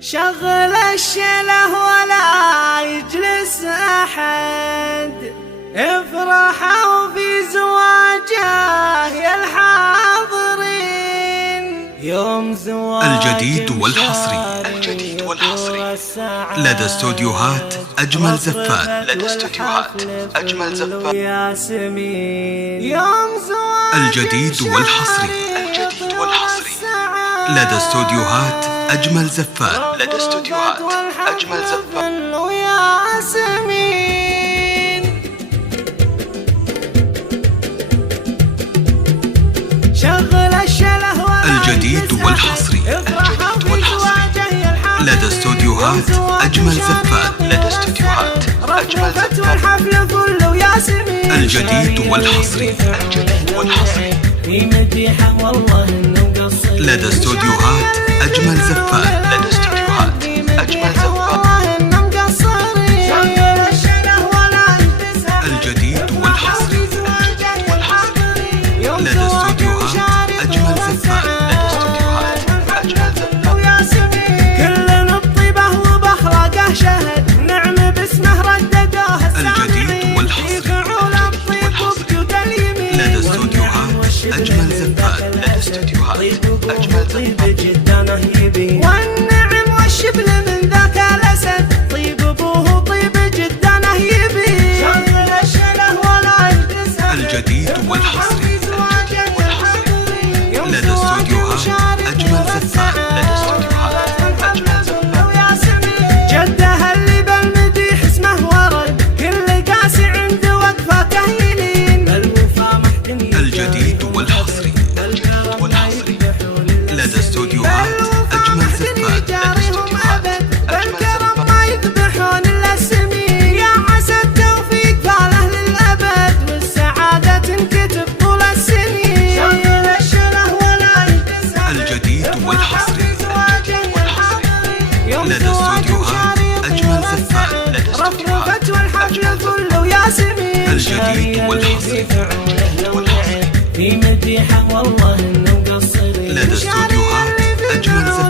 شغل الشله ولا يجلس أحد، افرحوا في زواجه يا الحاضرين. يوم زواج الجديد والحصري لدى استوديوهات أجمل زفات. ياسمين. يوم زواج الجديد والحصري لدى استوديوهات أجمل زفات. وياسمين. شغل الشله الجديد والحصري لدى استوديوهات أجمل زفات. والحفل فل وياسمين. الجديد والحصري في مديحه والله انه مقصر. لدى استوديوهات أجمل زفات. الجديد والحصري لدى استوديوهات أجمل زفات. كلنا بطيبه وبأخلاقه شهد، نعم باسمه رددوه الجديد والحصري لدى استوديوهات أجمل زفات. طيب جدانه يبي، والنعم والشبل من ذاك الأسد، طيب أبوه طيب جدانه يبي. شغل الشله ولا يلبسها. الجديد والحصري لدى استوديوهات أجمل زفات. جدها اللي بالمديح اسمه ورد، كل قاسي عنده وقفه كهيلين. بالوفا محكمين. الجديد والحصري لدى استوديوهات أجمل زفات. بالكرم ما يذبحون الا السمين. يا عسى التوفيق فاله للابد، والسعاده تنكتب طول السنين. شغل الشله ولا يلبسها. الجديد والحصري لدى استوديوهات أجمل زفات. رفرفت والحفل فل وياسمين. الجديد والحصري في مديحه والله انه مقصرين. لدى استوديوهات أجمل زفات.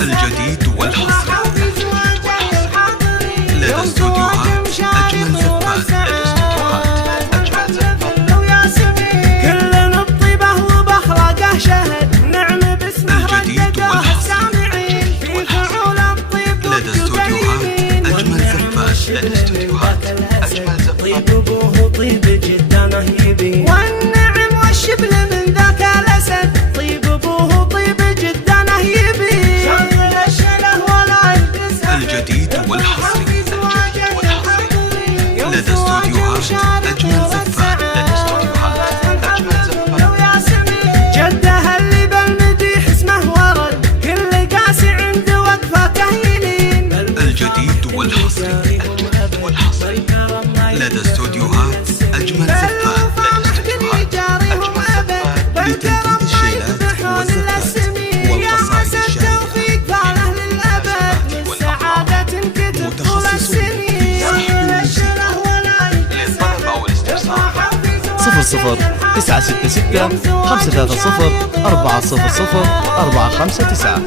الجديد والحصري لدى استوديوهات أجمل زفات. كلنا بطيبه وبأخلاقه شهد، نعم باسمه الجديد رددوه السامعين. في فعول الطيب لدى استوديوهات أجمل زفات. طيب أبوه طيب جدانه يبي، والنعم والشبل من ذاك الأسد، طيب أبوه طيب جدانه يبي. شغل الشله ولا يلبسها. الجديد والحصري لدى استوديوهات أجمل زفات. جدها اللي بالمديح اسمه ورد، كل قاسي عنده وقفه كهيلين. الجديد والحصري لدى استوديوهات أجمل زفات. لتنفيذ الشيلات والزفات والقصائد الشعرية. متخصصون في سحب الموسيقى. 00 966 530 400 459.